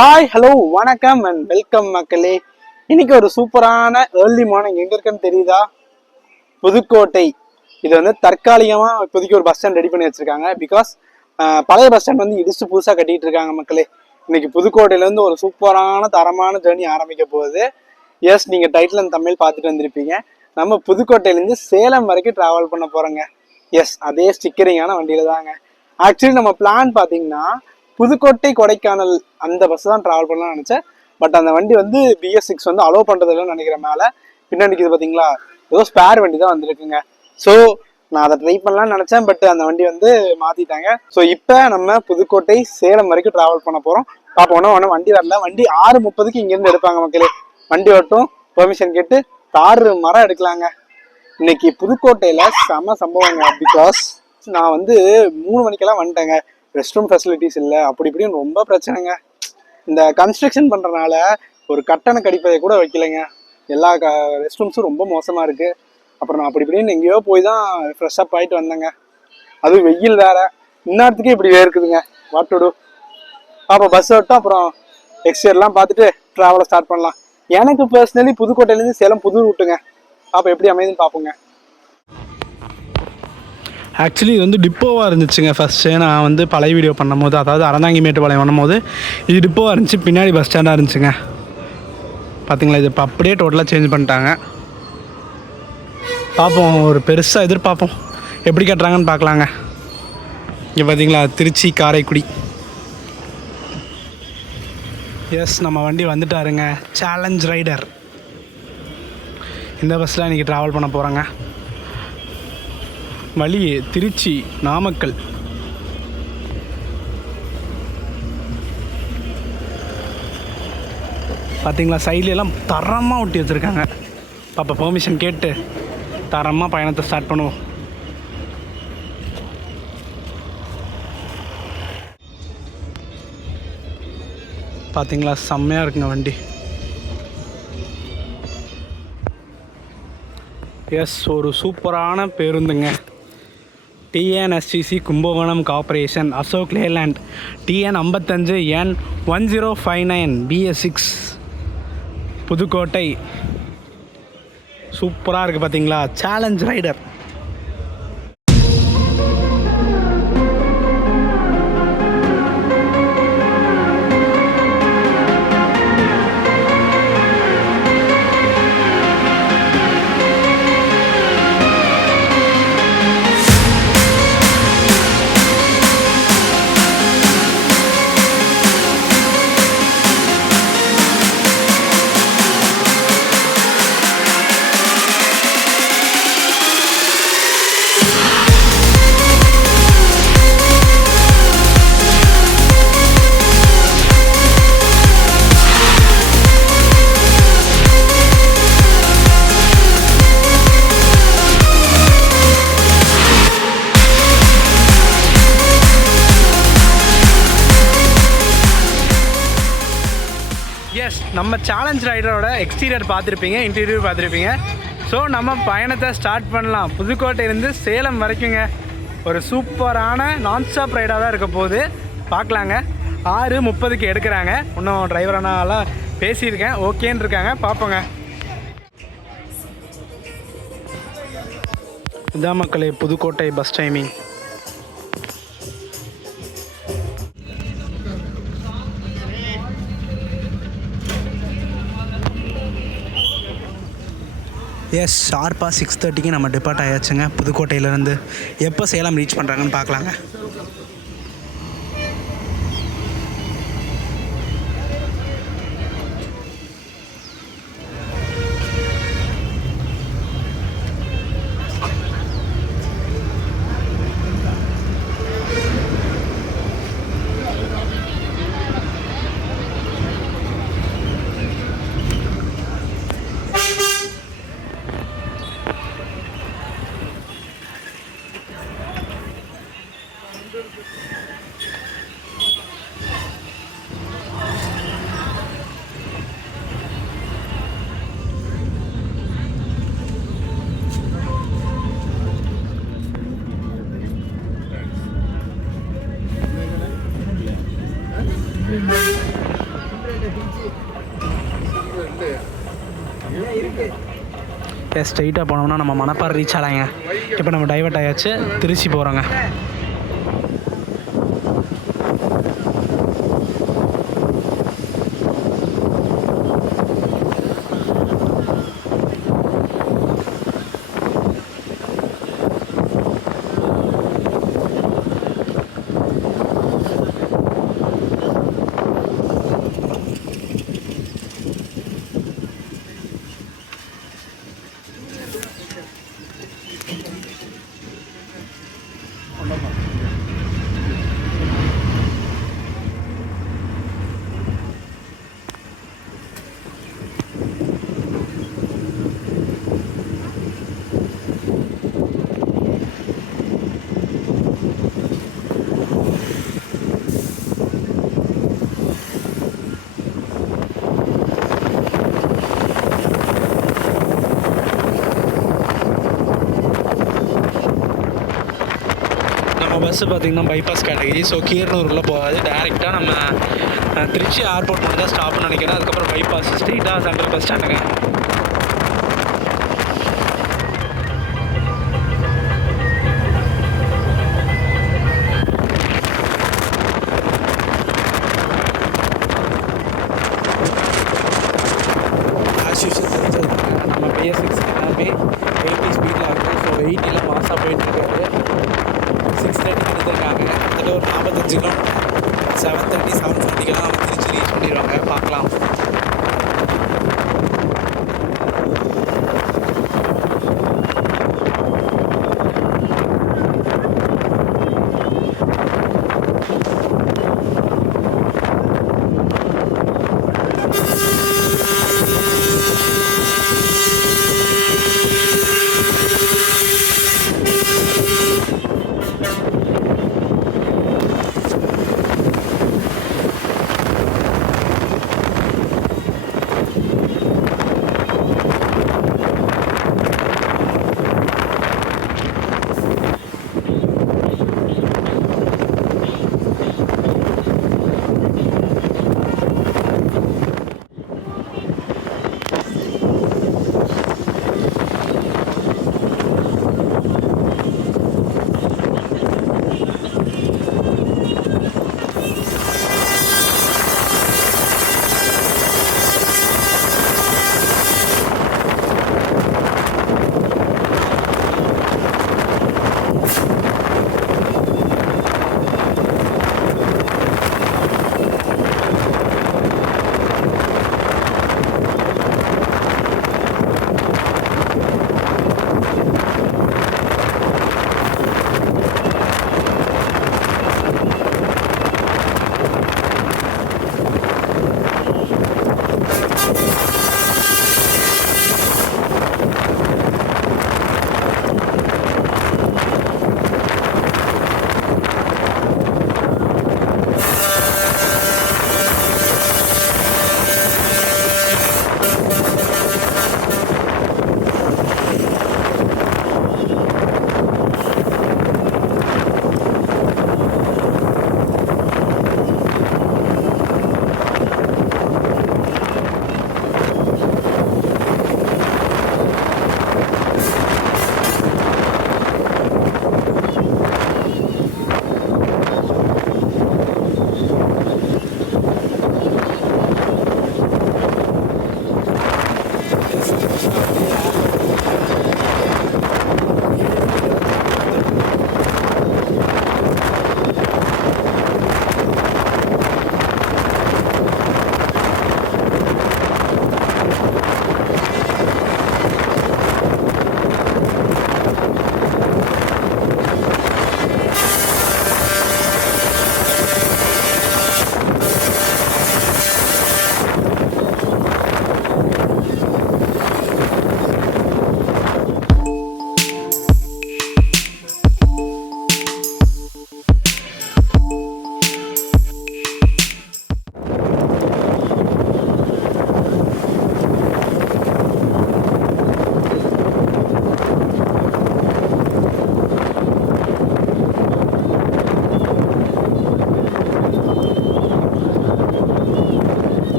Hi hello வணக்கம் and welcome மக்களே. இன்னைக்கு ஒரு சூப்பரான ஏர்லி மார்னிங் எங்க இருக்குன்னு தெரியுதா? புதுக்கோட்டை. இது வந்து தற்காலிகமா இப்போதைக்கு ஒரு பஸ் ஸ்டாண்ட் ரெடி பண்ணி வச்சிருக்காங்க. பிகாஸ் பழைய பஸ் ஸ்டாண்ட் வந்து இடிச்சு புதுசா கட்டிட்டு இருக்காங்க மக்களே. இன்னைக்கு புதுக்கோட்டையில இருந்து ஒரு சூப்பரான தரமான ஜேர்னி ஆரம்பிக்க போகுது. எஸ், நீங்க டைட்டில் அண்ட் தமிழ் பார்த்துட்டு வந்திருப்பீங்க. நம்ம புதுக்கோட்டையிலேருந்து சேலம் வரைக்கும் டிராவல் பண்ண போறோங்க. எஸ், அதே ஸ்டிக்கரிங்கான வண்டியில தாங்க. ஆக்சுவலி நம்ம பிளான் பார்த்தீங்கன்னா புதுக்கோட்டை கொடைக்கானல் அந்த பஸ் தான் டிராவல் பண்ணலாம்னு நினைச்சேன். பட் அந்த வண்டி வந்து BS6 வந்து அலோவ் பண்றது இல்லைன்னு நினைக்கிற மேல பின்னாடி இது பாத்தீங்களா, ஏதோ ஸ்பேர் வண்டி தான் வந்திருக்குங்க. ஸோ நான் அதை ட்ரை பண்ணலாம்னு நினைச்சேன், பட் அந்த வண்டி வந்து மாத்திட்டாங்க. ஸோ இப்போ நம்ம புதுக்கோட்டை சேலம் வரைக்கும் டிராவல் பண்ண போறோம். பார்ப்போம். ஒன்றும் வண்டி வரல. வண்டி 6:30 இங்கிருந்து எடுப்பாங்க மக்களே. வண்டி வரட்டும், பெர்மிஷன் கேட்டு தாறு மரம் எடுக்கலாங்க. இன்னைக்கு புதுக்கோட்டையில செம சம்பவங்க. பிகாஸ் நான் வந்து 3 மணிக்கெல்லாம் வந்துட்டேங்க. ரெஸ்ட் ரூம் ஃபெசிலிட்டிஸ் இல்லை, அப்படி இப்படின்னு ரொம்ப பிரச்சனைங்க. இந்த கன்ஸ்ட்ரக்ஷன் பண்ணுறனால ஒரு கட்டண கடிப்பதை கூட வைக்கலைங்க. எல்லா ரெஸ்ட் ரூம்ஸும் ரொம்ப மோசமாக இருக்குது. அப்புறம் நான் அப்படி இப்படின்னு எங்கேயோ போய் தான் ஃப்ரெஷ் அப் ஆகிட்டு வந்தேங்க. அதுவும் வெயில் வேறு. இந்நேரத்துக்கே இப்படி இருக்குதுங்க. What to to. அப்போ பஸ் விட்டோம். அப்புறம் எக்ஸ்டீரியர்லாம் பார்த்துட்டு ட்ராவலை ஸ்டார்ட் பண்ணலாம். எனக்கு பர்சனலி புதுக்கோட்டையிலேருந்து சேலம் புது ரூட்டுங்க. அப்போ எப்படி அமைதுன்னு பார்ப்போங்க. ஆக்சுவலி இது வந்து டிப்போவாக இருந்துச்சுங்க. ஃபஸ்ட்டு நான் வந்து பழைய வீடியோ பண்ணும்போது, அதாவது அறந்தாங்கி மேட்டுப்பாளையம் பண்ணும்போது இது டிப்போவாக இருந்துச்சு. பின்னாடி பஸ் ஸ்டாண்டாக இருந்துச்சுங்க. பார்த்தீங்களா, இது இப்போ அப்படியே டோட்டலாக சேஞ்ச் பண்ணிட்டாங்க. பார்ப்போம், ஒரு பெருசாக எதிர்பார்ப்போம். எப்படி கட்டுறாங்கன்னு பார்க்கலாங்க. இங்கே பார்த்தீங்களா, திருச்சி காரைக்குடி. எஸ், நம்ம வண்டி வந்துட்டாருங்க. Challenge rider. இந்த பஸ்ஸில் இன்றைக்கி ட்ராவல் பண்ண போகிறோங்க. வழி திருச்சி நாமக்கல். பார்த்தீங்களா, சைட்லெலாம் தரமாக ஒட்டி வச்சுருக்காங்க. அப்போ பெர்மிஷன் கேட்டு தரமாக பயணத்தை ஸ்டார்ட் பண்ணுவோம். பார்த்தீங்களா, செம்மையாக இருக்குங்க வண்டி. எஸ், ஒரு சூப்பரான பேருந்துங்க. TNSTC Kumbakonam corporation Ashok Leyland TN 55 N1059 BS6 Pudukkottai. சூப்பராக இருக்குது பார்த்தீங்களா, சேலஞ்ச் ரைடர். எஸ், நம்ம சேலஞ்ச் ரைடரோட எக்ஸ்டீரியர் பார்த்துருப்பீங்க, இன்டீரியர் பார்த்துருப்பீங்க. ஸோ நம்ம பயணத்தை ஸ்டார்ட் பண்ணலாம். புதுக்கோட்டையிலேருந்து சேலம் வரைக்குங்க. ஒரு சூப்பரான நான்ஸ்டாப் ரைடாக தான் இருக்க போகுது. பார்க்கலாங்க. 6:30 எடுக்கிறாங்க. இன்னும் டிரைவரானாலாம் பேசியிருக்கேன், ஓகேன்னு இருக்காங்க. பார்ப்போங்க. இதான் மக்களே புதுக்கோட்டை பஸ் டைமிங். எஸ், ஷார்ப்பாக 6:30 நம்ம டிபார்ட் ஆயாச்சுங்க புதுக்கோட்டையிலேருந்து. எப்போ சேலம் ரீச் பண்ணுறாங்கன்னு பார்க்கலாங்க. ஸ்ட்ரைட்டாக போனோம்னா நம்ம மணப்பாறை ரீச் ஆகலாங்க. இப்போ நம்ம டைவர்ட் ஆயாச்சு, திருச்சி போகிறோங்க. பஸ்ஸு பார்த்திங்கன்னா பைபாஸ் கேட்டகரி. ஸோ கீரனூரில் போகாது, டேரெக்டாக நம்ம திருச்சி ஏர்போர்ட் மட்டும் தான் ஸ்டாப்னு நினைக்கிறேன். அதுக்கப்புறம் பைபாஸ் ஸ்ட்ரெயிட்டாக சென்ட்ரல் பஸ் ஸ்டாண்டுங்க. ஆஸ் யூஷுவல் தெரிஞ்சது நம்ம BS6 எல்லாமே 80 ஸ்பீடில் ஆகும். ஸோ 80ல் மாசாக போயிட்டுருக்காரு. 6:30 எடுத்துருக்காங்க. கிட்டத்தட்ட ஒரு 45 கிலோமீட்டர் 7:30 7:40 நம்ம திருச்சி ரீச் பண்ணிடுவாங்க. பார்க்கலாம்.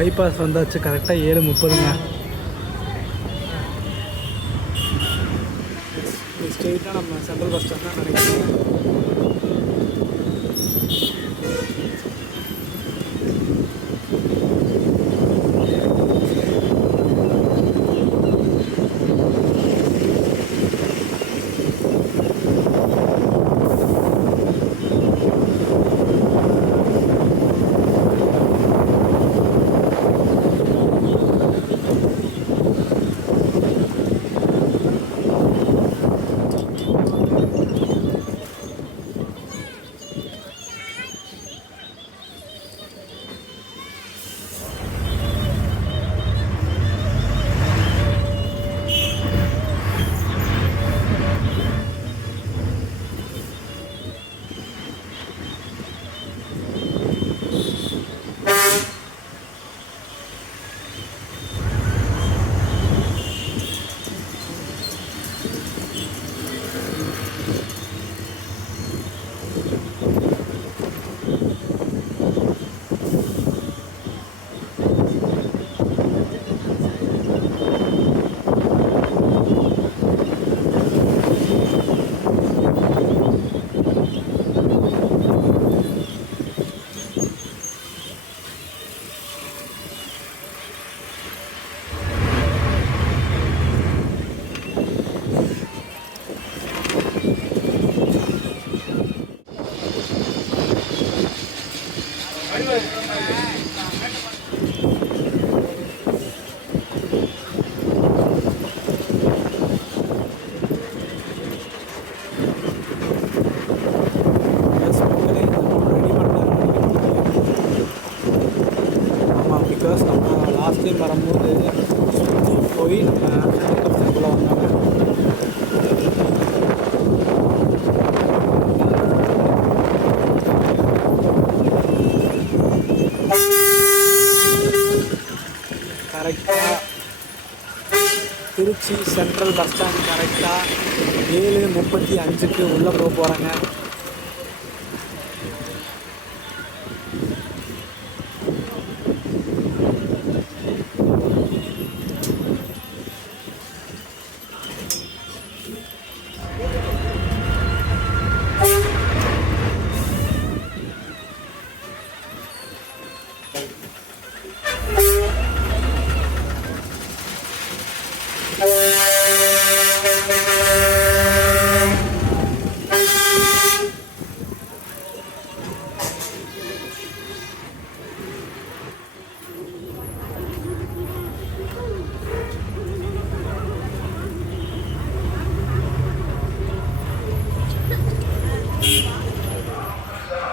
பைபாஸ் வந்தாச்சு. கரெக்டாக 7:30ங்க. ஸ்ட்ரெயிட்டாக நம்ம சென்ட்ரல் பஸ் ஸ்டாண்ட் தான் நினைக்கிறேன். வரும்போது சுற்றி போய் நம்ம சென்ட்ரல் வந்தாங்க. கரெக்டாக திருச்சி சென்ட்ரல் பஸ் ஸ்டாண்ட் கரெக்டாக 7:35க்கு உள்ளே போகிறாங்க.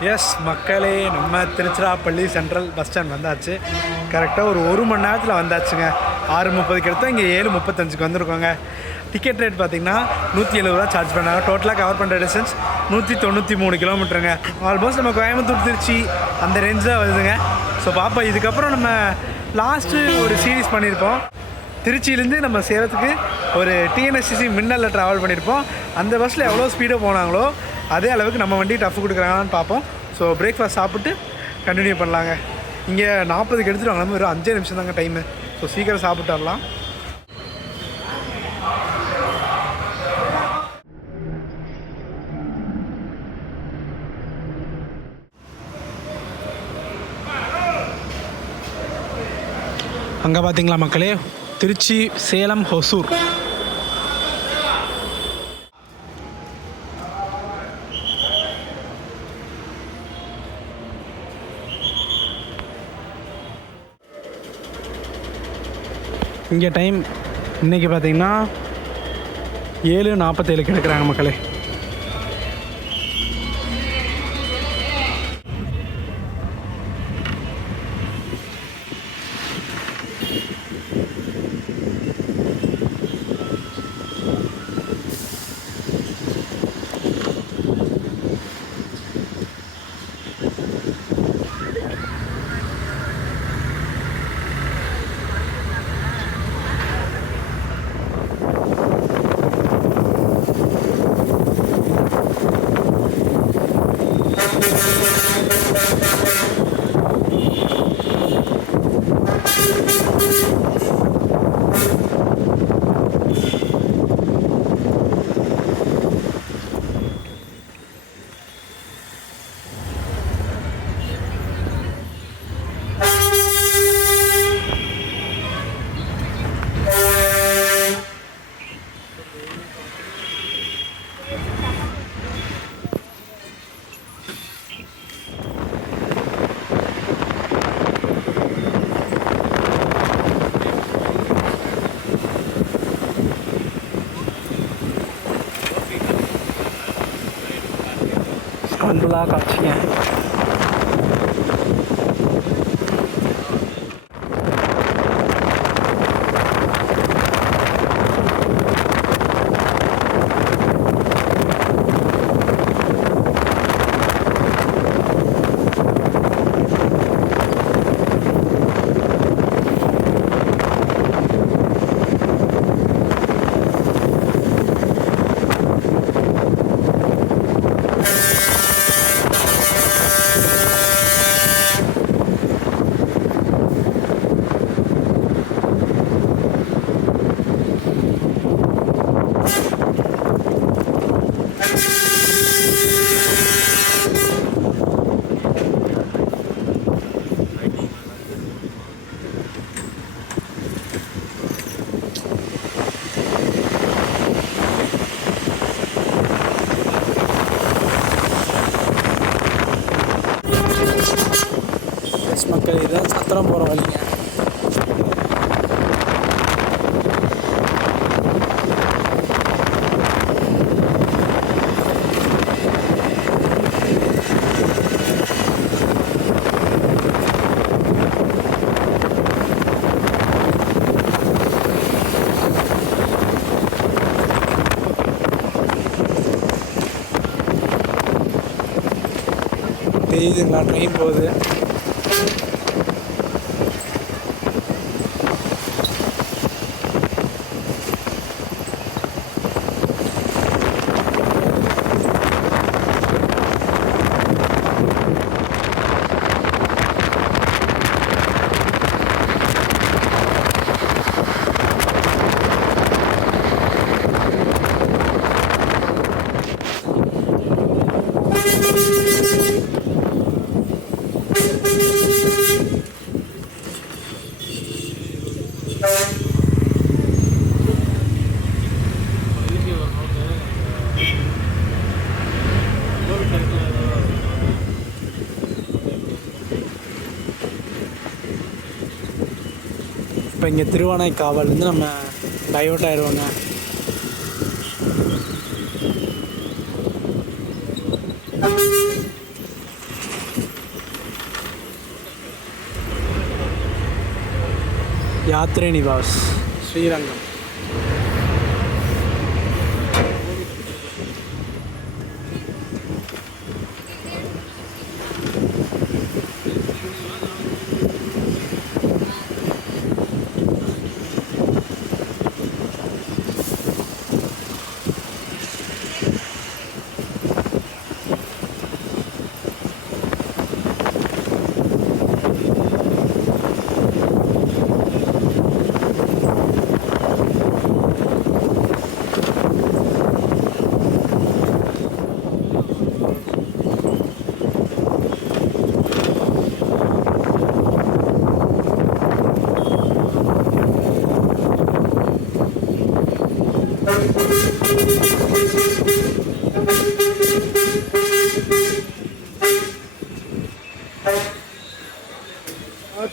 எஸ் மக்களே, நம்ம திருச்சிராப்பள்ளி சென்ட்ரல் பஸ் ஸ்டாண்ட் வந்தாச்சு. கரெக்டாக ஒரு மணி நேரத்தில் வந்தாச்சுங்க. 6:30க்கு எடுத்தால் இங்கே 7:35க்கு வந்திருக்கோங்க. டிக்கெட் ரேட் பார்த்திங்கன்னா 170 ரூபா சார்ஜ் பண்ணாங்க. டோட்டலாக கவர் பண்ணுற டிஸ்டன்ஸ் 193 கிலோமீட்டருங்க. ஆல்மோஸ்ட் நம்ம கோயம்புத்தூர் திருச்சி அந்த ரேஞ்சில் வருதுங்க. ஸோ பார்ப்போம். இதுக்கப்புறம் நம்ம லாஸ்ட்டு ஒரு சீரீஸ் பண்ணியிருப்போம். திருச்சியிலேருந்து நம்ம சேலத்துக்கு ஒரு டிஎன்எஸ்சிசி மின்னலில் ட்ராவல் பண்ணியிருப்போம். அந்த பஸ்ஸில் எவ்வளோ ஸ்பீடாக போனாங்களோ அதே அளவுக்கு நம்ம வண்டி டஃப் கொடுக்குறாங்கன்னு பார்ப்போம். ஸோ பிரேக்ஃபாஸ்ட் சாப்பிட்டு கண்டினியூ பண்ணலாங்க. இங்கே 40க்கு எடுத்துகிட்டு வாங்க. நம்ம ஒரு 5 நிமிஷம் தாங்க டைமு. ஸோ சீக்கிரம் சாப்பிட்டு வரலாம். அங்கே பார்த்தீங்களா மக்களே, திருச்சி சேலம் ஹொசூர். இங்கே டைம் இன்றைக்கி பார்த்தீங்கன்னா 7:47க்கு எடுக்கிறாங்க மக்களே. கலர்ஃபுல்லாக காட்சிங்க. மக்கள் இதுதான் சத்திரம் போகிற வழிங்க. தெரியுதுங்களா ட்ரெயின் போகுது. இப்போ இங்கே திருவானைக்காவல்லேருந்து நம்ம டைவர்ட் ஆயிடுவோங்க. யாத்ரே நிவாஸ் ஸ்ரீரங்கம்.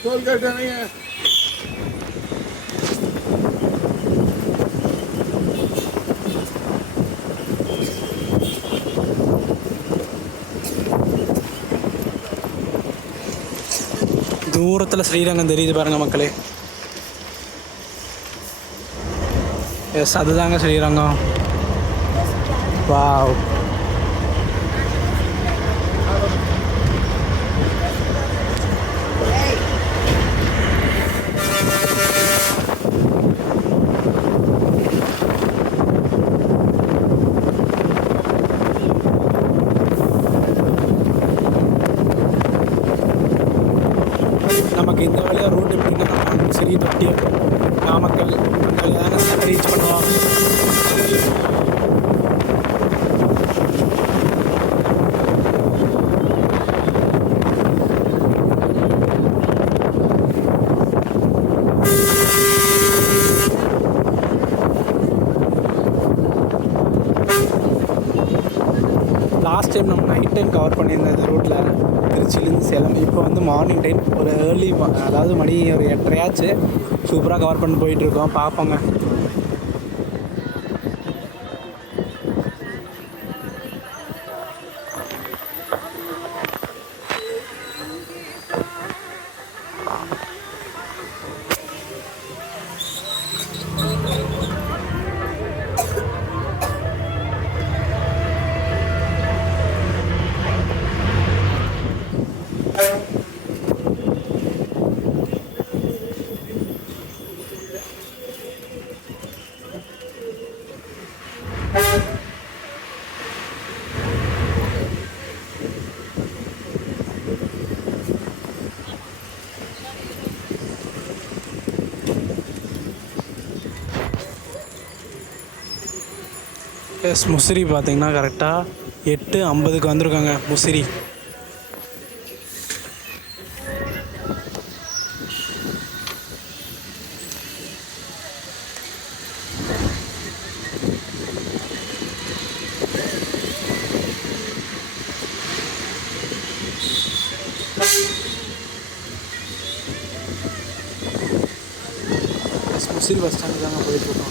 टोल गेट नहीं है. தூரத்தில் ஸ்ரீரங்கம் தெரியுது பாருங்க மக்களே. எஸ், அதுதாங்க ஸ்ரீரங்கம். வாவ். நமக்கு இந்த வழியாக ரூட் எப்படின்னா நம்ம சிறிய தொட்டி நாமக்கல் தாங்க ரீச் பண்ணுவோம். லாஸ்ட் டைம் நம்ம நைட் டைம் கவர் பண்ணியிருந்தோம் இந்த ரூட்டில் திருச்சியிலேருந்து சேலம். இப்போ வந்து மார்னிங் டைம் ஒரு ஏர்லி, அதாவது மணி ஒரு 8:30 ஆச்சு. சூப்பராக கவர் பண்ணி போயிட்டுருக்கோம். பார்ப்போங்க. எஸ், முசிறி பார்த்தீங்கன்னா கரெக்டாக 8:50 வந்திருக்காங்க முசிறி. முசிறி பஸ் ஸ்டாண்டு தாங்க போயிட்டுருக்கோம்.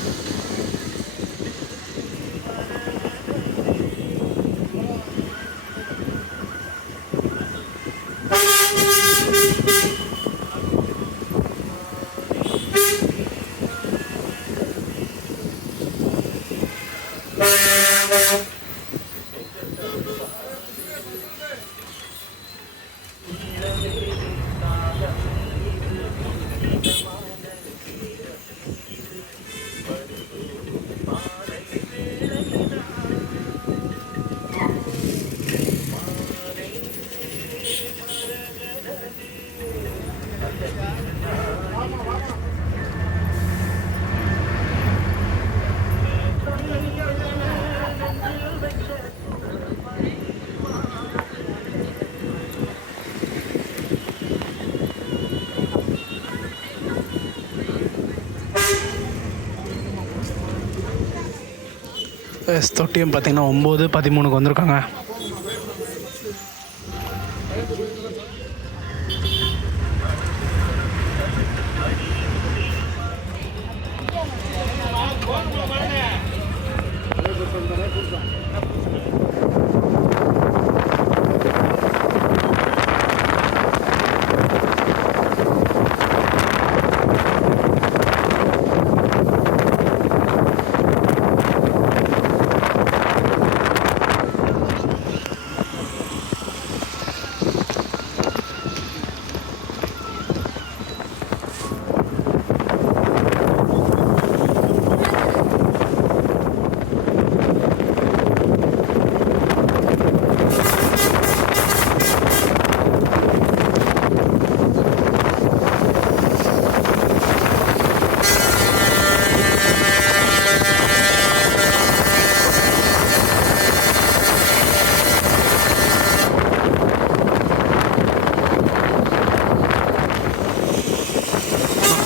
தொட்டியம் பார்த்தீங்கன்னா 9:13 வந்திருக்காங்க.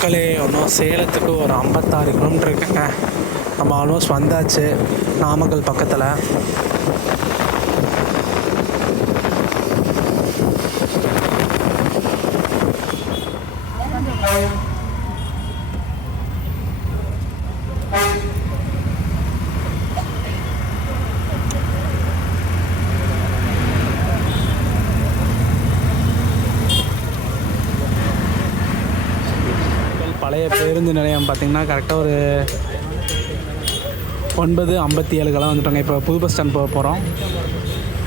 மக்களே, ஒன்றும் சேலத்துக்கு ஒரு 56 கிலோமீட்டர் இருக்குங்க. நம்ம ஆல்மோஸ்ட் வந்தாச்சு, நாமக்கல் பக்கத்தில். பழைய பேருந்து நிலையம் பார்த்திங்கன்னா கரெக்டாக ஒரு 9:57 வந்துட்டோங்க. இப்போ புது பஸ் ஸ்டாண்ட் போக போகிறோம்.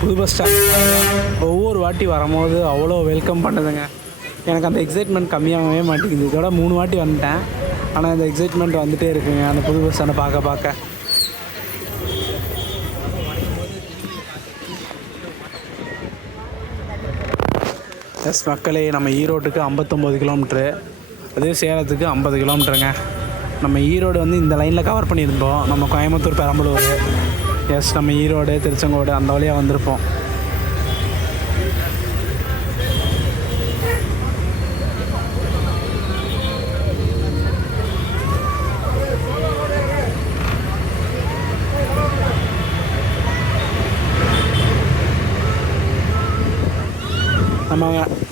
புது பஸ் ஸ்டாண்ட் ஒவ்வொரு வாட்டி வரும்போது அவ்வளோ வெல்கம் பண்ணுதுங்க. எனக்கு அந்த எக்ஸைட்மெண்ட் கம்மியாகவே மாட்டேங்குது. இதோட 3 வாட்டி வந்துட்டேன், ஆனால் அந்த எக்ஸைட்மெண்ட் வந்துகிட்டே இருக்குங்க அந்த புது பஸ் ஸ்டாண்டை பார்க்க. எஸ் மக்களே, நம்ம ஈரோட்டுக்கு 59 கிலோமீட்ரு, அதே சேலத்துக்கு 50 கிலோமீட்டருங்க. நம்ம ஈரோடு வந்து இந்த லைனில் கவர் பண்ணியிருந்தோம். நம்ம கோயம்புத்தூர், பெரம்பலூர், எஸ் நம்ம ஈரோடு, திருச்செங்கோடு அந்த வழியாக வந்திருப்போம்.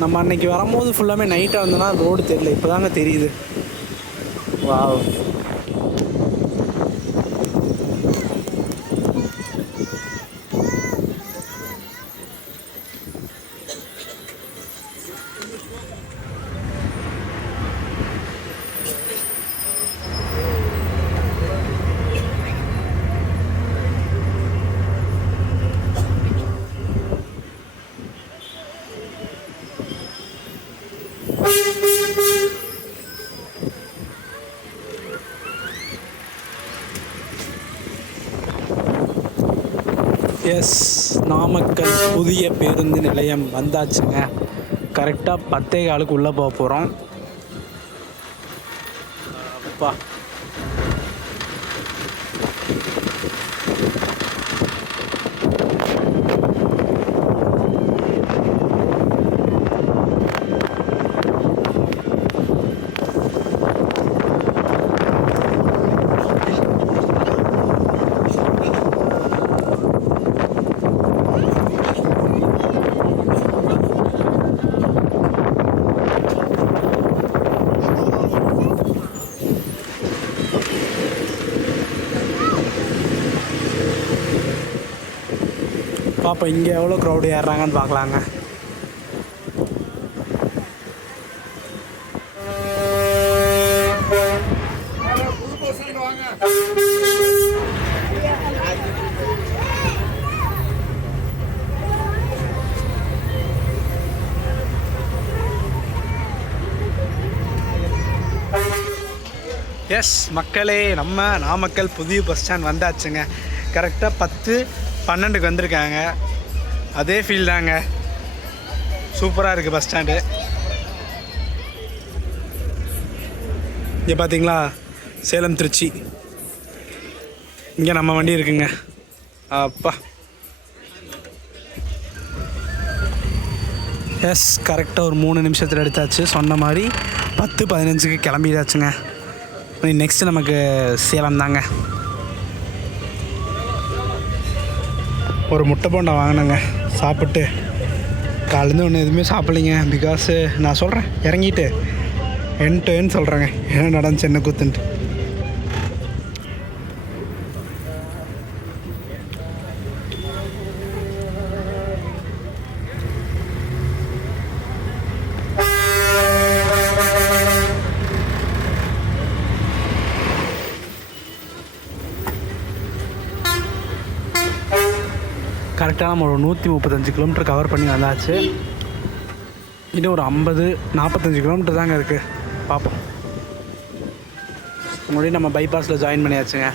நம்ம அன்னைக்கு வரும்போது ஃபுல்லாமே நைட்டாக வந்தோன்னா ரோடு தெரியல, இப்போ தாங்க தெரியுது. வாவ். எஸ், நாமக்கல் புதிய பேருந்து நிலையம் வந்தாச்சுங்க. கரெக்டாக 10:15 உள்ளே போக போகிறோம். அப்பா, பாப்பா இங்கே எவ்வளோ க்ரௌடு ஏறுறாங்கன்னு பார்க்கலாங்க. எஸ் மக்களே, நம்ம நாமக்கல் புதிய பஸ் ஸ்டாண்ட் வந்தாச்சுங்க. கரெக்டாக 10-12க்கு வந்திருக்காங்க. அதே ஃபீல் தாங்க, சூப்பராக இருக்குது பஸ் ஸ்டாண்டு. இங்கே பார்த்தீங்களா, சேலம் திருச்சி, இங்கே நம்ம வண்டி இருக்குங்க. அப்பா, எஸ் கரெக்டாக ஒரு 3 நிமிஷத்தில் எடுத்தாச்சு. சொன்ன மாதிரி 10-15க்கு கிளம்பிடாச்சுங்க. நெக்ஸ்ட்டு நமக்கு சேலம் தாங்க. ஒரு முட்டை போண்டா வாங்கினேங்க, சாப்பிட்டு காலேருந்து ஒன்று எதுவுமே சாப்பிட்லிங்க. பிகாஸு நான் சொல்கிறேன் இறங்கிட்டு என்ட்டு சொல்கிறேங்க என்ன நடந்துச்சு என்ன கூத்துன்ட்டு. கரெக்டாக நம்ம ஒரு 135 கிலோமீட்டர் கவர் பண்ணி வந்தாச்சு. இன்னும் ஒரு 50-45 கிலோமீட்டர் தாங்க இருக்குது. பார்ப்போம். முன்னாடி நம்ம பைபாஸில் ஜாயின் பண்ணியாச்சுங்க.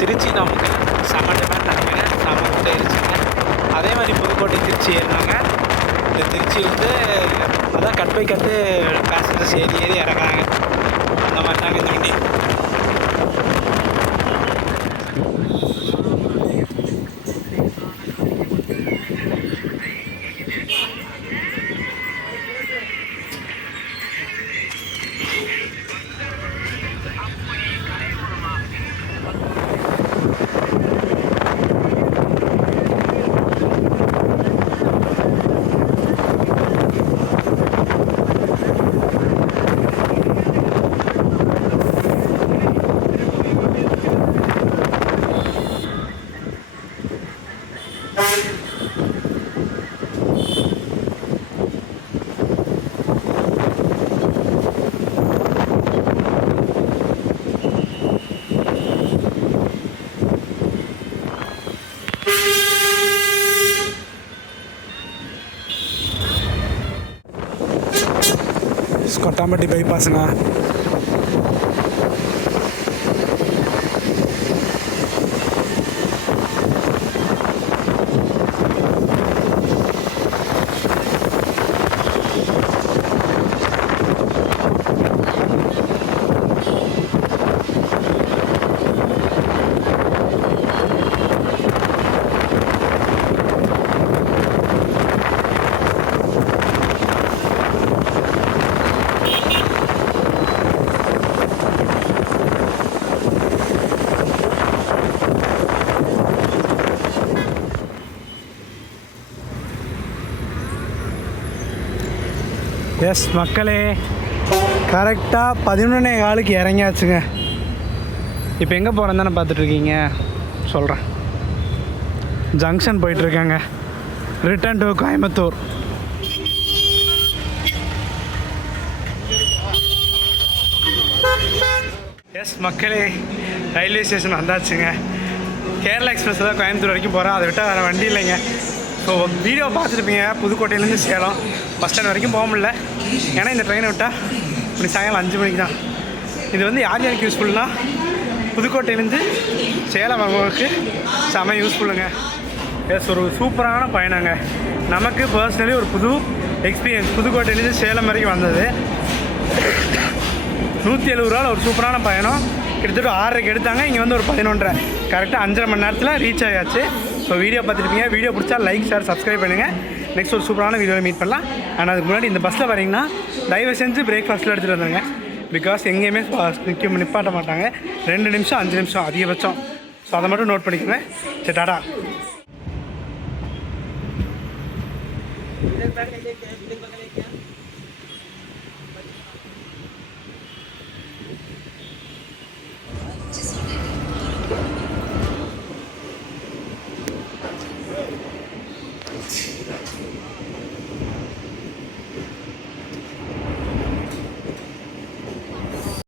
திருச்சி நமக்கு செம டிமாண்ட் நினைக்கிறேன், செம கூட்டம் இருந்துச்சுங்க. அதே மாதிரி புதுக்கோட்டை திருச்சி ஏறினாங்க. இந்த திருச்சி வந்து அதான் கட் பை கட்டு பேசஞ்சர்ஸ் ஏறி ஏறி இறங்குறாங்க. அந்த மாதிரி தாங்க இந்த வண்டி. கொட்டாம்பட்டி பைபாஸுங்க. எஸ் மக்களே, கரெக்டாக 11:15 இறங்கியாச்சுங்க. இப்போ எங்கே போகிறேன்னு தானே பார்த்துட்ருக்கீங்க, சொல்கிறேன். ஜங்ஷன் போயிட்டுருக்கேங்க, ரிட்டர்ன் டு கோயம்புத்தூர். எஸ் மக்களே, ரயில்வே ஸ்டேஷன் வந்தாச்சுங்க. கேரளா எக்ஸ்பிரஸ் தான் கோயம்புத்தூர் வரைக்கும் போகிறேன். அதை விட்டால் வேறு வண்டி இல்லைங்க. ஸோ வீடியோ பார்த்துருப்பீங்க, புதுக்கோட்டையிலேருந்து சேலம் பஸ் ஸ்டாண்ட் வரைக்கும் போக முடியல. ஏன்னா இந்த ட்ரெயினை விட்டால் இப்படி சாயங்காலம் 5 மணிக்கு தான். இது வந்து யார் யாருக்கு யூஸ்ஃபுல்னால், புதுக்கோட்டையிலேருந்து சேலம் வரவங்களுக்கு செம யூஸ்ஃபுல்லுங்க. எஸ், ஒரு சூப்பரான பயணங்க. நமக்கு பர்சனலி ஒரு புது எக்ஸ்பீரியன்ஸ். புதுக்கோட்டையிலேருந்து சேலம் வரைக்கும் வந்தது 170 ரூபாவில் ஒரு சூப்பரான பயணம். கிட்டத்தட்ட 6:30 எடுத்தாங்க, இங்கே வந்து ஒரு 11:30, கரெக்டாக 5.5 மணி நேரத்தில் ரீச் ஆயாச்சு. ஸோ வீடியோ பார்த்துருப்பீங்க. வீடியோ பிடிச்சா லைக், ஷேர், சப்ஸ்கிரைப் பண்ணுங்கள். நெக்ஸ்ட் ஒரு சூப்பரான வீடியோவில் மீட் பண்ணலாம். ஆனால் அதுக்கு முன்னாடி இந்த பஸ்ஸில் வரீங்கன்னா தயவு செஞ்சு பிரேக்ஃபாஸ்ட்டில் எடுத்துகிட்டு வந்துடுங்க. பிகாஸ் எங்கேயுமே நிப்பாட்ட மாட்டாங்க. 2 நிமிஷம் 5 நிமிஷம் அதிகபட்சம். ஸோ அதை மட்டும் நோட் பண்ணிக்கோங்க. சரி, டாடா.